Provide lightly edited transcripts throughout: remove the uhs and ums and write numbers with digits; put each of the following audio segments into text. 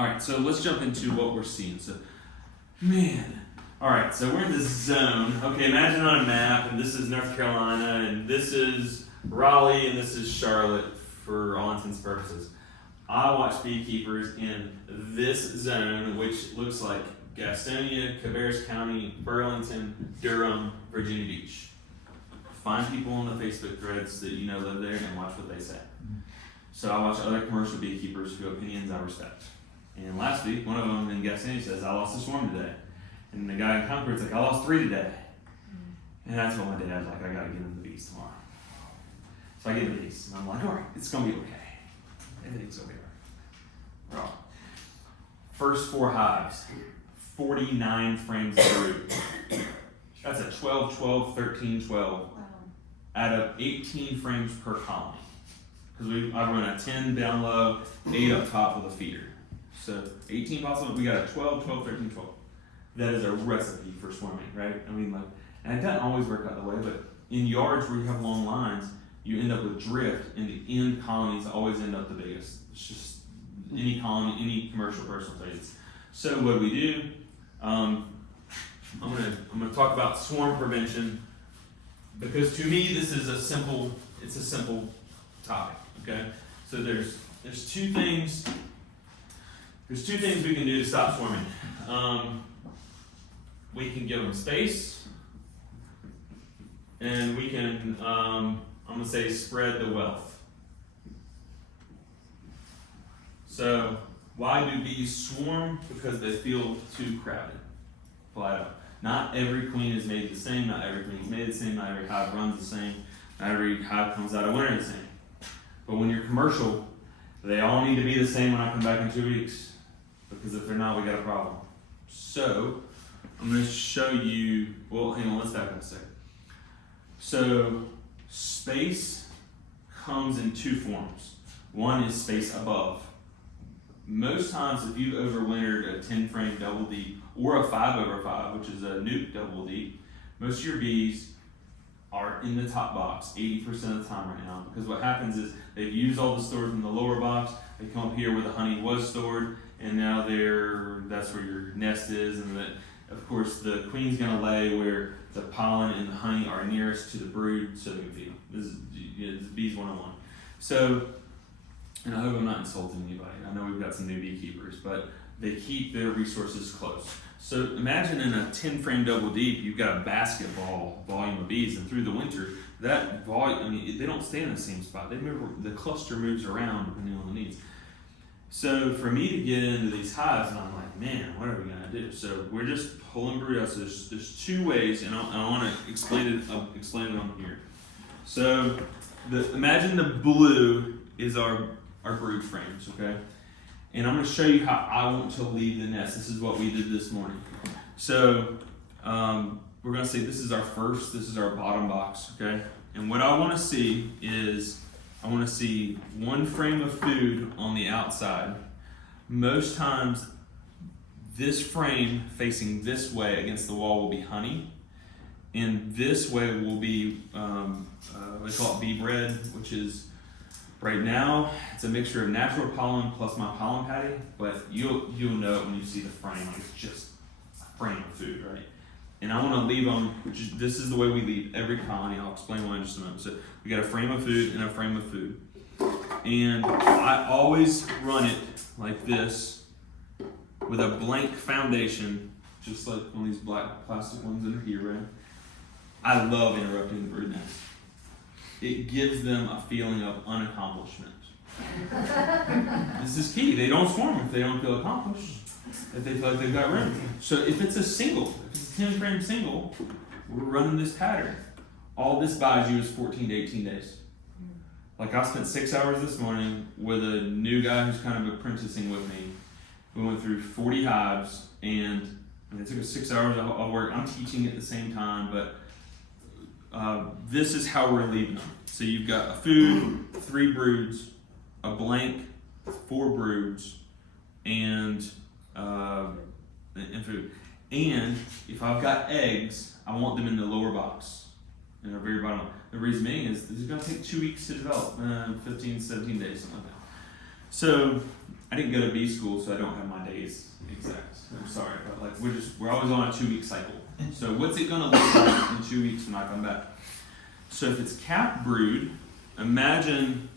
All right, so let's jump into what we're seeing. So, man, all right, so we're in this zone. Okay, imagine on a map, and this is North Carolina, and this is Raleigh, and this is Charlotte for all intents and purposes. I watch beekeepers in this zone, which looks like Gastonia, Cabarrus County, Burlington, Durham, Virginia Beach. Find people on the Facebook threads that you know live there and watch what they say. So I watch other commercial beekeepers whose opinions I respect. And last week, one of them in Gastonia says, I lost a swarm today. And the guy in Concord's like, I lost 3 today. And that's what my dad's like, I gotta get him the bees tomorrow. So I get him the bees, and I'm like, all right, it's gonna be okay. Everything's gonna be all right. Well, first 4 hives, 49 frames of brood. That's a 12, 12, 13, 12. Wow. Add up 18 frames per colony. Because I run a 10 down low, 8 up top with a feeder. So 18 possible, we got a 12, 12, 13, 12. That is a recipe for swarming, right? I mean, like, and it doesn't always work out that way, but in yards where you have long lines, you end up with drift, and the end colonies always end up the biggest. It's just any colony, any commercial personal places. So what do we do? I'm gonna talk about swarm prevention, because to me this is a simple topic. Okay, so there's two things we can do to stop swarming. We can give them space, and we can I'm gonna say spread the wealth. So why do bees swarm? Because they feel too crowded. Flat out. Not every queen is made the same, not every queen is made the same, not every hive runs the same, not every hive comes out of winter the same. But when you're commercial, they all need to be the same when I come back in 2 weeks. Because if they're not, we got a problem. So, I'm going to show you, well, hang on, let's back up a second. So, space comes in 2 forms. One is space above. Most times, if you've overwintered a 10 frame double deep, or a 5/5, which is a nuke double deep, most of your bees are in the top box 80% of the time right now, because what happens is they've used all the stores in the lower box, they come up here where the honey was stored, and now that's where your nest is, and of course the queen's gonna lay where the pollen and the honey are nearest to the brood so they can feed them. This is bees 101. So, and I hope I'm not insulting anybody, I know we've got some new beekeepers, but they keep their resources close. So imagine in a 10 frame double deep, you've got a basketball volume of bees, and through the winter, that volume, I mean, they don't stay in the same spot. The cluster moves around depending on the needs. So for me to get into these hives, and I'm like, man, what are we gonna do? So we're just pulling brood out. So there's 2 ways, and I wanna explain it on here. So imagine the blue is our brood frames, okay? And I'm going to show you how I want to leave the nest. This is what we did this morning. So we're going to say this is our first, this is our bottom box, okay? And what I want to see is, I want to see 1 frame of food on the outside. Most times, this frame facing this way against the wall will be honey. And this way will be, we call it bee bread, which is, right now, it's a mixture of natural pollen plus my pollen patty, but you'll know it when you see the frame. Like, it's just a frame of food, right? And I want to leave them, this is the way we leave every colony. I'll explain why in just a moment. So we got a frame of food and a frame of food. And I always run it like this with a blank foundation, just like one of these black plastic ones in here, right? I love interrupting the brood nest. It gives them a feeling of unaccomplishment. This is key. They don't swarm if they don't feel accomplished, if they feel like they've got room. So if it's a single, if it's a 10 frame single, we're running this pattern. All this buys you is 14 to 18 days. Like, I spent 6 hours this morning with a new guy who's kind of apprenticing with me. We went through 40 hives, and it took us 6 hours of work. I'm teaching at the same time, but this is how we're leaving them. So you've got a food, 3 broods, a blank, 4 broods, and food. And if I've got eggs, I want them in the lower box, in the very bottom. The reason being is this is going to take 2 weeks to develop, 15, 17 days, something like that. So I didn't go to bee school, so I don't have my days exact. I'm sorry, but like we're always on a 2-week cycle. So what's it gonna look like in 2 weeks when I come back? So if it's capped brood, imagine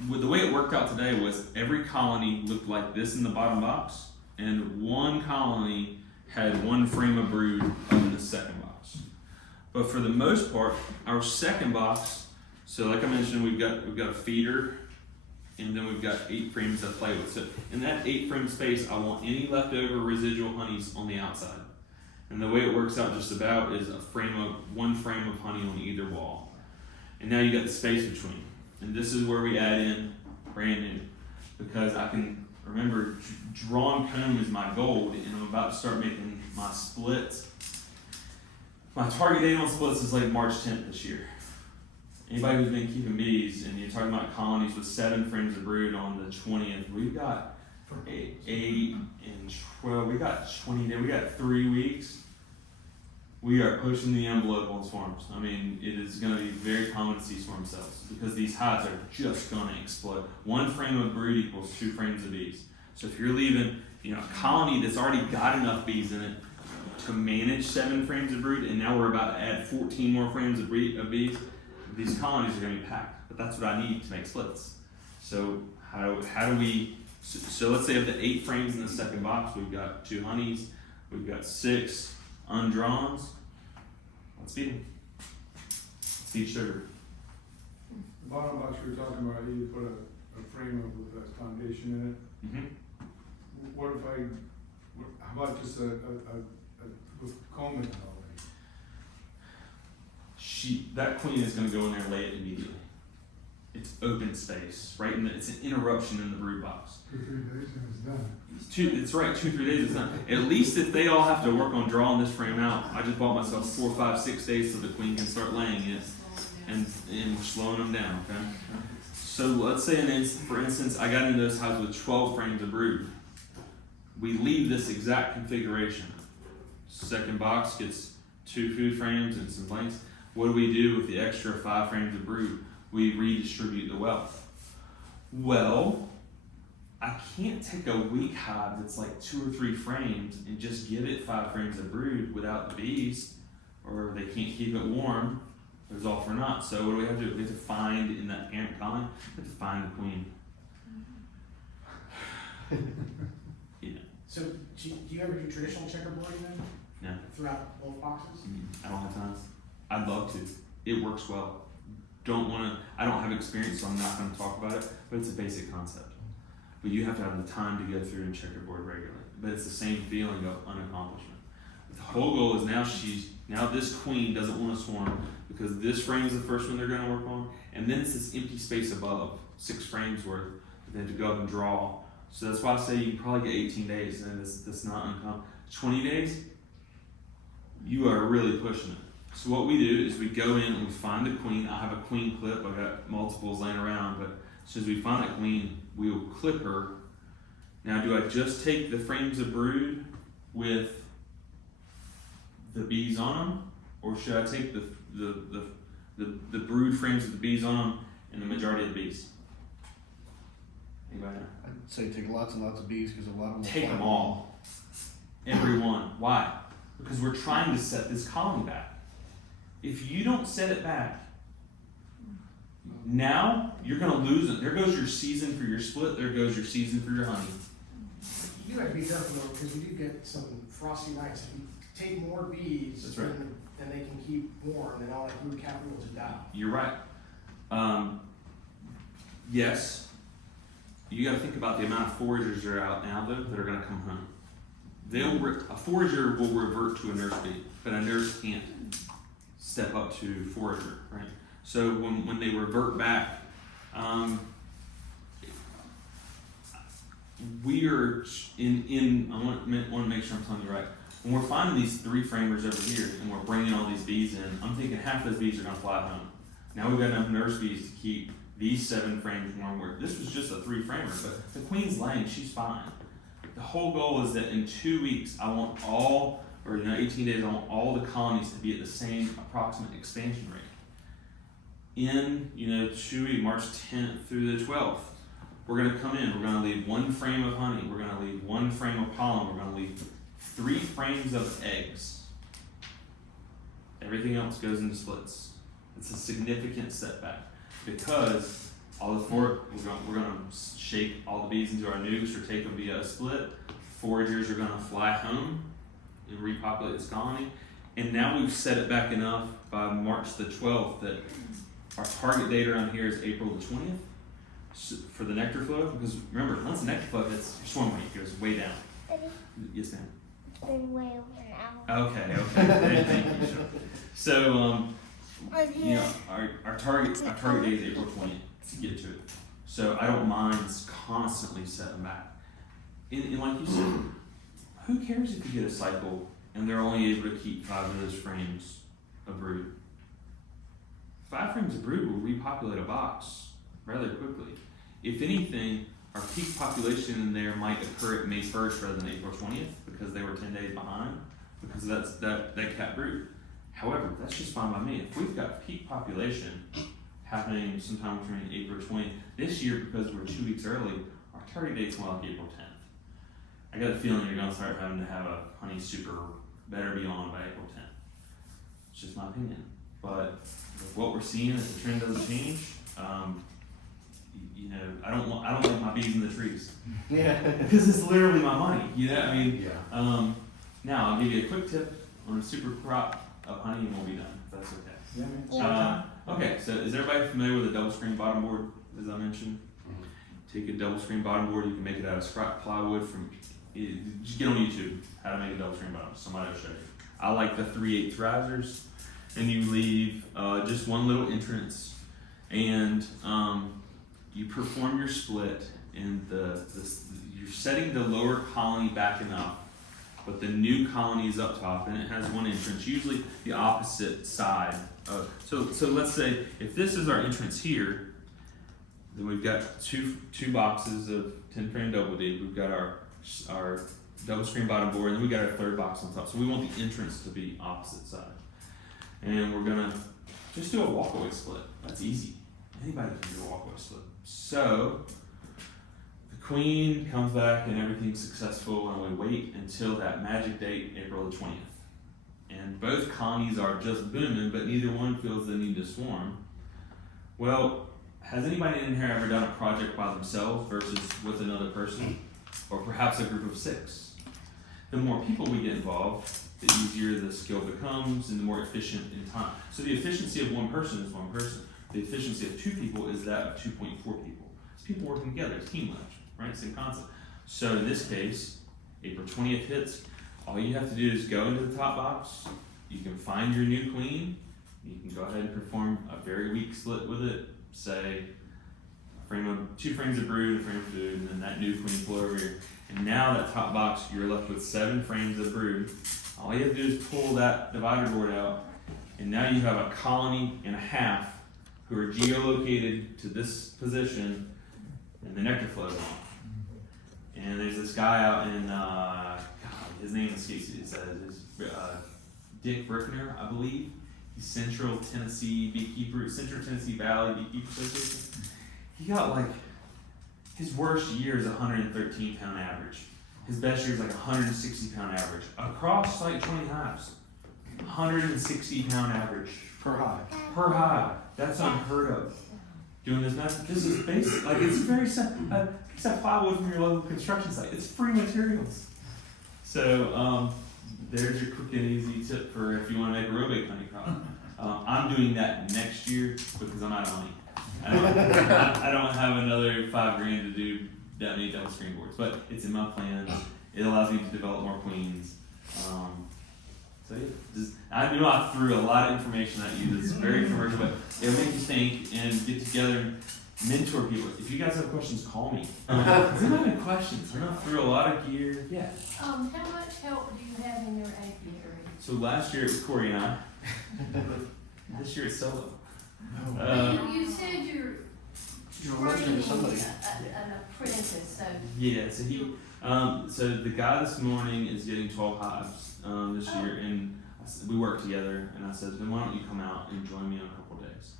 the way it worked out today was every colony looked like this in the bottom box, and one colony had one frame of brood up in the second box. But for the most part, our second box, so like I mentioned, we've got a feeder, and then we've got 8 frames to play with. So in that 8-frame space, I want any leftover residual honeys on the outside. And the way it works out just about is one frame of honey on either wall. And now you got the space between. And this is where we add in brand new, because I can remember drawn comb is my gold, and I'm about to start making my splits. My target date on splits is like March 10th this year. Anybody who's been keeping bees and you're talking about colonies with 7 frames of brood on the 20th, we've got 8 and 12. We got 20 days. We got 3 weeks. We are pushing the envelope on swarms. I mean, it is going to be very common to see swarm cells because these hives are just going to explode. 1 frame of brood equals 2 frames of bees. So if you're leaving, a colony that's already got enough bees in it to manage 7 frames of brood, and now we're about to add 14 more frames of bees, these colonies are going to be packed. But that's what I need to make splits. So how do we? So let's say of the 8 frames in the second box, we've got 2 honeys, we've got 6 undrawns. Let's feed them. Let's feed sugar. The bottom box you were talking about, you put a frame up with a foundation in it. Mm-hmm. What if how about just with comb in it already? That queen is going to go in there and lay it immediately. It's open space, right? It's an interruption in the brood box. 2 or 3 days and it's done. It's right, 2 or 3 days it's done. At least if they all have to work on drawing this frame out, I just bought myself 4, 5, 6 days so the queen can start laying it, and we're slowing them down, okay? So let's say, for instance, I got into those hives with 12 frames of brood. We leave this exact configuration. Second box gets 2 food frames and some blanks. What do we do with the extra 5 frames of brood? We redistribute the wealth. Well, I can't take a weak hive that's like 2 or 3 frames and just give it 5 frames of brood without the bees, or they can't keep it warm. There's all for naught. So what do we have to do? We have to find in that parent colony, we have to find the queen. Yeah. So do you ever do traditional checkerboarding then? No. Throughout both boxes? I don't have time. I'd love to. It works well. I don't have experience, so I'm not going to talk about it, but it's a basic concept. But you have to have the time to go through and checkerboard regularly. But it's the same feeling of unaccomplishment. The whole goal is now this queen doesn't want to swarm because this frame is the first one they're going to work on, and then it's this empty space above, 6 frames worth, that they have to go up and draw. So that's why I say you can probably get 18 days, and that's not uncommon. 20 days, you are really pushing it. So what we do is we go in and we find the queen. I have a queen clip. I've got multiples laying around, but as soon as we find that queen, we will clip her. Now, do I just take the frames of brood with the bees on them, or should I take the brood frames with the bees on them and the majority of the bees? Anybody know? I'd say take lots and lots of bees because a lot of them will Take them all. Every one. Why? Because we're trying to set this colony back. If you don't set it back, now you're going to lose it. There goes your season for your split. There goes your season for your honey. You do have to be careful though, because we do get some frosty nights. If you take more bees That's right. than they can keep warm, then all that brood capitals are down. You're right. Yes. You got to think about the amount of foragers that are out now, though, that are going to come home. A forager will revert to a nurse bee, but a nurse can't step up to forager, right? So when they revert back, we are I want to make sure I'm telling you right. When we're finding these 3 framers over here and we're bringing all these bees in, I'm thinking half those bees are going to fly home. Now we've got enough nurse bees to keep these 7 frames warm. Where this was just a 3 framer, but the queen's laying, she's fine. The whole goal is that in 2 weeks, I want 18 days, I want all the colonies to be at the same approximate expansion rate. In 2 weeks, March 10th through the 12th, we're gonna come in, we're gonna leave 1 frame of honey, we're gonna leave 1 frame of pollen, we're gonna leave 3 frames of eggs. Everything else goes into splits. It's a significant setback because all the we're gonna shake all the bees into our nukes or take them via a split. Foragers are gonna fly home and repopulate this colony. And now we've set it back enough by March the 12th that our target date around here is April the 20th for the nectar flow. Because remember, once the nectar flow hits, your swarm weight goes way down. Daddy, Yes, ma'am. it's been way over an hour. Okay. Thank you. Sure. So, you know, our target date is April 20th to get to it. So I don't mind constantly setting back. And like you said, who cares if you get a cycle and they're only able to keep 5 of those frames of brood? 5 frames of brood will repopulate a box rather quickly. If anything, our peak population in there might occur at May 1st rather than April 20th because they were 10 days behind because that cat brood. However, that's just fine by me. If we've got peak population happening sometime between April 20th, this year because we're 2 weeks early, our target date's more like April 10th. I got a feeling you're gonna start having to have a honey super better be on by April 10th. It's just my opinion. But with what we're seeing, if the trend doesn't change, you know, I don't like my bees in the trees. Yeah. Because it's literally my money. You know, I mean, Yeah. now I'll give you a quick tip on a super crop of honey and we'll be done, if that's okay. Yeah. Okay, so is everybody familiar with a double screen bottom board, as I mentioned? Take a double screen bottom board, you can make it out of scrap plywood just get on YouTube, how to make a double screen bottom, somebody will show you. I like the 3/8 risers, and you leave just 1 little entrance, and you perform your split, and you're setting the lower colony back enough, but the new colony is up top, and it has 1 entrance, usually the opposite side. So let's say if this is our entrance here, then we've got two boxes of 10 frame double D. We've got our double screen bottom board, and then we got our 3rd box on top. So we want the entrance to be opposite side, and we're gonna just do a walkaway split. That's easy. Anybody can do a walkaway split. So the queen comes back and everything's successful, and we wait until that magic date, April the 20th. And both colonies are just booming, but neither one feels the need to swarm. Well, has anybody in here ever done a project by themselves versus with another person? Or perhaps a group of 6? The more people we get involved, the easier the skill becomes and the more efficient in time. So the efficiency of 1 person is 1 person. The efficiency of 2 people is that of 2.4 people. It's people working together, it's teamwork, right? Same concept. So in this case, April 20th hits, all you have to do is go into the top box, you can find your new queen, you can go ahead and perform a very weak split with it, say 2 frames of brood, a frame of food, and then that new queen flew over here. And now that top box, you're left with 7 frames of brood. All you have to do is pull that divider board out, and now you have a colony and a half who are geolocated to this position, and the nectar flows on. And there's this guy out in, God, his name escapes me, it says, Dick Brickner, I believe. He's Central Tennessee Valley Beekeepers Association. He got like, his worst year is 113 pound average. His best year is like 160 pound average. Across like 20 hives. 160 pound average. Per hive. Per hive. That's unheard of. Doing this method, this is basic. Like it's very simple. A piece of plywood from your local construction site. It's free materials. So there's your quick and easy tip for if you want to make a real big honey crop. I'm doing that next year because I'm out of money. I don't have another $5,000 to do that many double screen boards, but it's in my plans. It allows me to develop more queens. So yeah, I know I threw a lot of information at you that's very commercial, but it'll make you think and get together and mentor people. If you guys have questions, call me. If you have any questions, I know I threw a lot of gear. Yeah. How much help do you have in your apiary? So last year it was Corey and I. This year it's solo. You said you're listening training to somebody. an apprentice, so. Yeah, so so the guy this morning is getting 12 hives this year, and we work together. And I said, then why don't you come out and join me in a couple days?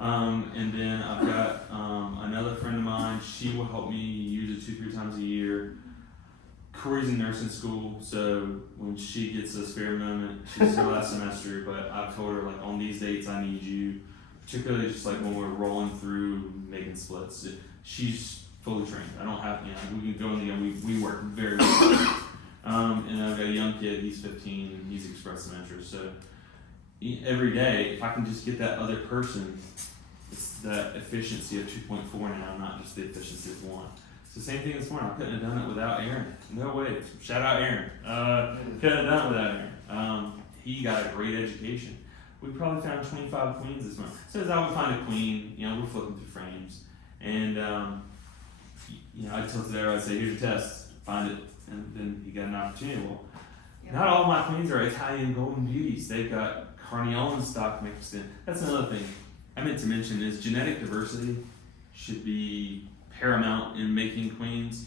And then I've got another friend of mine. She will help me usually 2-3 times a year. Corey's in nursing school, so when she gets a spare moment, she's her last semester. But I've told her like on these dates I need you, particularly just like when we're rolling through making splits. She's fully trained. I don't have, we can go in the we work very well. And I've got a young kid. He's 15 and he's expressed some interest. So every day, if I can just get that other person, it's that efficiency of 2.4 now, not just the efficiency of 1. It's the same thing this morning. I couldn't have done it without Aaron. No way. Shout out Aaron. Couldn't have done it without Aaron. He got a great education. We probably found 25 queens this month. So as I would find a queen, we're flipping through frames. And, I tilted there, I'd say, here's your test. Find it. And then you got an opportunity. Well, not all my queens are Italian golden beauties. They've got Carniolan stock mixed in. That's another thing I meant to mention is genetic diversity should be paramount in making queens.